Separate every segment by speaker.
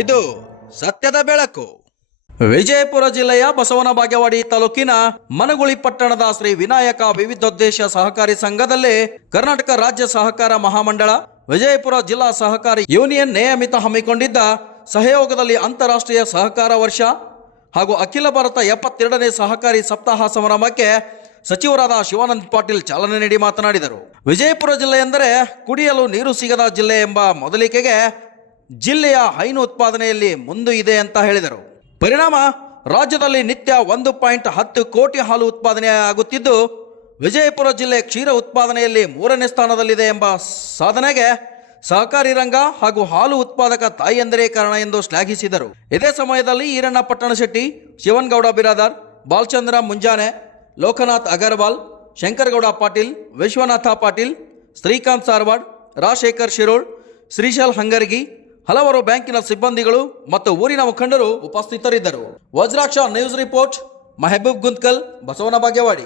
Speaker 1: ಇದು ಸತ್ಯದ ಬೆಳಕು. ವಿಜಯಪುರ ಜಿಲ್ಲೆಯ ಬಸವನ ಬಾಗೇವಾಡಿ ತಾಲೂಕಿನ ಮನಗುಳಿ ಪಟ್ಟಣದ ಶ್ರೀ ವಿನಾಯಕ ವಿವಿಧೋದ್ದೇಶ ಸಹಕಾರಿ ಸಂಘದಲ್ಲಿ ಕರ್ನಾಟಕ ರಾಜ್ಯ ಸಹಕಾರ ಮಹಾಮಂಡಳ, ವಿಜಯಪುರ ಜಿಲ್ಲಾ ಸಹಕಾರಿ ಯೂನಿಯನ್ ನಿಯಮಿತ ಹಮ್ಮಿಕೊಂಡಿದ್ದ ಸಹಯೋಗದಲ್ಲಿ ಅಂತಾರಾಷ್ಟ್ರೀಯ ಸಹಕಾರ ವರ್ಷ ಹಾಗೂ ಅಖಿಲ ಭಾರತ ಎಪ್ಪತ್ತೆರಡನೇ ಸಹಕಾರಿ ಸಪ್ತಾಹ ಸಮಾರಂಭಕ್ಕೆ ಸಚಿವರಾದ ಶಿವಾನಂದ ಪಾಟೀಲ್ ಚಾಲನೆ ನೀಡಿ ಮಾತನಾಡಿದರು. ವಿಜಯಪುರ ಜಿಲ್ಲೆ ಎಂದರೆ ಕುಡಿಯಲು ನೀರು ಸಿಗದ ಜಿಲ್ಲೆ ಎಂಬ ಮೊದಲಿಕೆಗೆ ಜಿಲ್ಲೆಯ ಹೈನು ಉತ್ಪಾದನೆಯಲ್ಲಿ ಮುಂದು ಇದೆ ಅಂತ ಹೇಳಿದರು. ಪರಿಣಾಮ, ರಾಜ್ಯದಲ್ಲಿ ನಿತ್ಯ ಒಂದು ಪಾಯಿಂಟ್ ಹತ್ತು ಕೋಟಿ ಹಾಲು ಉತ್ಪಾದನೆ ಆಗುತ್ತಿದ್ದು, ವಿಜಯಪುರ ಜಿಲ್ಲೆ ಕ್ಷೀರ ಉತ್ಪಾದನೆಯಲ್ಲಿ ಮೂರನೇ ಸ್ಥಾನದಲ್ಲಿದೆ ಎಂಬ ಸಾಧನೆಗೆ ಸಹಕಾರಿ ರಂಗ ಹಾಗೂ ಹಾಲು ಉತ್ಪಾದಕ ತಾಯಿಯಂದರೇ ಕಾರಣ ಎಂದು ಶ್ಲಾಘಿಸಿದರು. ಇದೇ ಸಮಯದಲ್ಲಿ ಈರಣ್ಣ ಪಟ್ಟಣಶೆಟ್ಟಿ ಶಿವನ್ಗೌಡ ಬಿರಾದಾರ್, ಬಾಲಚಂದ್ರ ಮುಂಜಾನೆ, ಲೋಕನಾಥ್ ಅಗರ್ವಾಲ್, ಶಂಕರಗೌಡ ಪಾಟೀಲ್, ವಿಶ್ವನಾಥ ಪಾಟೀಲ್, ಶ್ರೀಕಾಂತ್ ಸಾರ್ವಾಡ್, ರಾಜಶೇಖರ್ ಶಿರೋಳ್, ಶ್ರೀಶಾಲ್ ಹಂಗರ್ಗಿ ಹಲವಾರು ಬ್ಯಾಂಕಿನ ಸಿಬ್ಬಂದಿಗಳು ಮತ್ತು ಊರಿನ ಮುಖಂಡರು ಉಪಸ್ಥಿತರಿದ್ದರು. Vajraksha news report, Mehboob Guntakal, Basavana Bagewadi.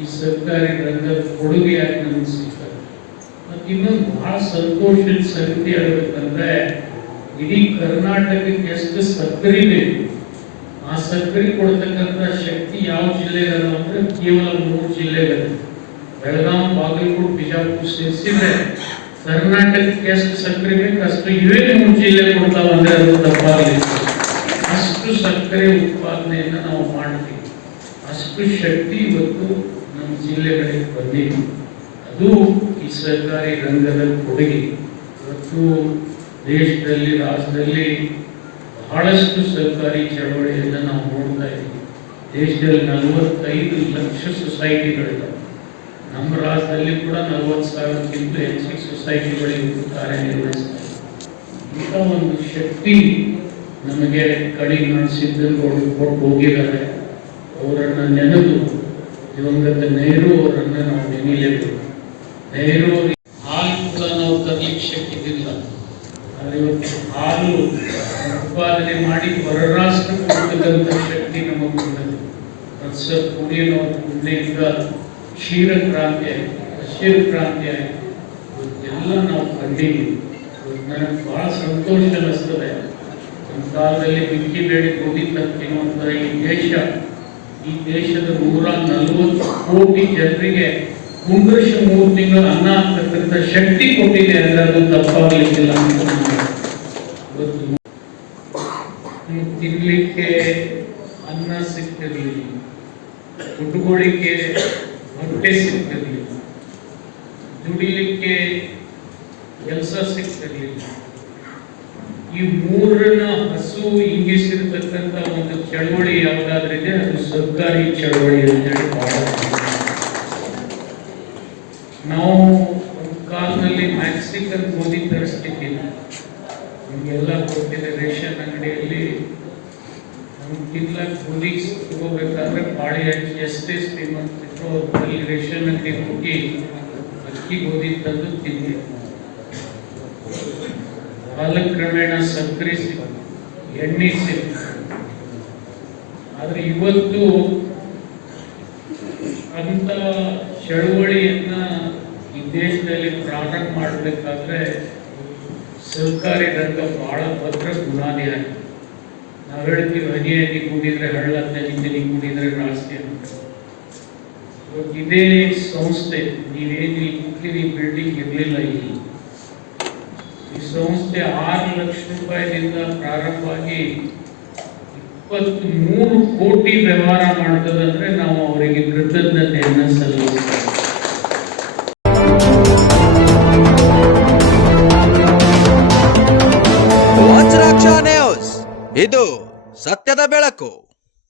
Speaker 2: ಈ ಕೊಡುಗೆಯಾಗಿ ಇಡೀ ಕರ್ನಾಟಕಕ್ಕೆ ಎಷ್ಟು ಸಕ್ಕರೆ ಬೇಕು, ಆ ಸಕ್ಕರೆ ಕೊಡ್ತಕ್ಕಂಥ ಶಕ್ತಿ ಯಾವ ಜಿಲ್ಲೆಗಲ್ಲ ಅಂದರೆ ಕೇವಲ ಮೂರು ಜಿಲ್ಲೆಗಳು ಬೆಳಗಾಂ, ಬಾಗಲಕೋಟೆ, ಬಿಜಾಪುರ ಸೇರಿಸಿದ್ರೆ ಕರ್ನಾಟಕಕ್ಕೆ ಎಷ್ಟು ಸಕ್ಕರೆ ಬೇಕು ಅಷ್ಟು ಇವೇ ಮೂರು ಜಿಲ್ಲೆ ಬಂದ್ರೆ ಅಂದ್ರೆ ಅದು ತಪ್ಪಾಗಲಿ ಅಷ್ಟು ಸಕ್ಕರೆ ಉತ್ಪಾದನೆಯನ್ನು ನಾವು ಮಾಡ್ತೀವಿ. ಅಷ್ಟು ಶಕ್ತಿ ಇವತ್ತು ನಮ್ಮ ಜಿಲ್ಲೆಗಳಿಗೆ ಬಂದಿದೆ. ಅದು ಈ ಸರ್ಕಾರಿ ರಂಗದ ಕೊಡುಗೆ. ಇವತ್ತು ದೇಶದಲ್ಲಿ ರಾಜ್ಯದಲ್ಲಿ ಬಹಳಷ್ಟು ಸರ್ಕಾರಿ ಚಳವಳಿಯನ್ನು ನಾವು ನೋಡ್ತಾ ಇದ್ದೀವಿ. ದೇಶದಲ್ಲಿ ನಲವತ್ತೈದು ಲಕ್ಷ ಸೊಸೈಟಿಗಳಿದ್ದಾವೆ ನಮ್ಮ ರಾಜ್ಯದಲ್ಲಿ ಕೂಡ ನಲವತ್ತು ಸಾವಿರಕ್ಕಿಂತ ಹೆಚ್ಚು ಸೊಸೈಟಿಗಳು ಇವತ್ತು ಕಾರ್ಯನಿರ್ವಹಿಸ್ತಾ ಇವೆ ಇಂಥ ಒಂದು ಶಕ್ತಿ ನಮಗೆ ಕಡಿಮೆ ಸಿದ್ದನಗೌಡರು ಕೊಟ್ಟು ಹೋಗಿದ್ದಾರೆ. ಅವರನ್ನು ನೆನೆದು ದಿವಂಗತ ನೆಹರು ಅವರನ್ನು ನಾವು ನೆನೆಯಲೇಬೇಕು ನೆಹರು ಅವರಿಗೆ ಹಾಲು ಕೂಡ ನಾವು ತರಲಿಕ್ಕೆ ಶಕ್ತಿದ್ದಿಲ್ಲ ಆದರೆ ಇವತ್ತು ಹಾಲು ಉತ್ಪಾದನೆ ಮಾಡಿ ಹೊರ ಕೊಡ್ತಕ್ಕಂಥ ಶಕ್ತಿ ನಮಗೆ ಬಂದದ್ದು ಪ್ರೊಫೆಸರ್ ಕುಡಿಯೋ ಕುಡಿಯಿಂದ ಕ್ಷೀರ ಕ್ರಾಂತಿ ಆಯಿತು ಹಸಿರು ಕ್ರಾಂತಿ ಆಯಿತು. ಇವತ್ತೆಲ್ಲ ನಾವು ಕಂಡಿದ್ದೀವಿ. ನನಗೆ ಬಹಳ ಸಂತೋಷ ಅನ್ನಿಸ್ತದೆ. ಒಂದು ಕಾಲದಲ್ಲಿ ಬಿಕ್ಕಿ ಬೇಡಿ ಗೋಧಿ ತತ್ತಿರುವಂಥ ಈ ದೇಶ. ಈ ದೇಶದ ನೂರ ನಲವತ್ತು ಕೋಟಿ ಜನರಿಗೆ ಕುಂಡ್ರಿಸಿ ಮೂರು ತಿಂಗಳ ಅನ್ನ ಆಗ್ತಕ್ಕಂಥ ಶಕ್ತಿ ಕೊಟ್ಟಿದೆ ಅಂದ್ರೆ ಅದು ತಪ್ಪಾಗಲಿಕ್ಕಿಲ್ಲ ಅಂತ ತಿನ್ನಲಿಕ್ಕೆ ಅನ್ನ ಸಿಗ್ತಿರ್ಲಿಲ್ಲ ಉಟ್ಕೊಳ್ಳಿಕ್ಕೆ ಹೊಟ್ಟೆ ಸಿಗ್ತಿರ್ಲಿಲ್ಲ ದುಡಿಲಿಕ್ಕೆ ಕೆಲಸ ಸಿಗ್ತಿರ್ಲಿಲ್ಲ ಈ ಮೂರನ್ನ ಹಸು ಇಂಗಿಸಿರ್ತಕ್ಕಂಥ ಒಂದು ಚಳವಳಿ ಯಾವ್ದಾದ್ರಿದೆ ಅದು ಸರ್ಕಾರಿ ಚಳವಳಿ ಅಂತೇಳಿ ಬಹಳ ನಾವು ಒಂದು ಕಾಲದಲ್ಲಿ ಮ್ಯಾಕ್ಸಿಕನ್ ಗೋಧಿ ತರಿಸ್ಲಿಕ್ಕಿಲ್ಲ. ನಿಮಗೆಲ್ಲ ಗೊತ್ತಿದೆ, ರೇಷನ್ ಅಂಗಡಿಯಲ್ಲಿ ತಿನ್ಲಕ್ಕೆ ಗೋಧಿ ತಗೋಬೇಕಾದ್ರೆ ಪಾಳಿ ಎಷ್ಟೇ ಶ್ರೀಮಂತಿದ್ರು ಅಲ್ಲಿ ರೇಷನ್ ಅಂಗಡಿ ಹೋಗಿ ಅಕ್ಕಿ ಗೋಧಿ ತಂದು ತಿಂದಿದ್ರು ಕಾಲಕ್ರಮೇಣ ಎಣ್ಣಿಸಿ. ಎಣ್ಣೆ ಸಿಕ್ತು ಆದ್ರೆ ಇವತ್ತು ಅಂತ ಚಳುವಳಿಯನ್ನ ಈ ದೇಶದಲ್ಲಿ ಪ್ರಾರಂಭ ಮಾಡಬೇಕಾದ್ರೆ ಸರ್ಕಾರಿ ರಂಗ ಬಹಳ ಭದ್ರ ಗುಣಾನಿ ಆಗಿದೆ ನಾವು ಹೇಳ್ತೀವಿ, ಹನಿ ಹನಿ ಕೂಡಿದ್ರೆ ಹಳ್ಳ ತನಿ ಕೂಡಿದ್ರೆ ರಾಸ್ತಿ ಅಂತ. ಇದೇ ಸಂಸ್ಥೆ, ನೀವೇನು ಈ ಬಿಲ್ಡಿಂಗ್ ಇರಲಿಲ್ಲ ಇಲ್ಲಿ. ಸಂಸ್ಥೆ ಆರು ಲಕ್ಷ ರೂಪಾಯಿಯಿಂದ ಪ್ರಾರಂಭವಾಗಿ ಇಪ್ಪತ್ತ್ ಮೂರು ಕೋಟಿ ವ್ಯವಹಾರ ಮಾಡ್ತದಂದ್ರೆ ನಾವು ಅವರಿಗೆ ಕೃತಜ್ಞತೆಯನ್ನು ಸಲ್ಲಿಸ್ತೇವೆ.
Speaker 1: ಇದು ಸತ್ಯದ ಬೆಳಕು.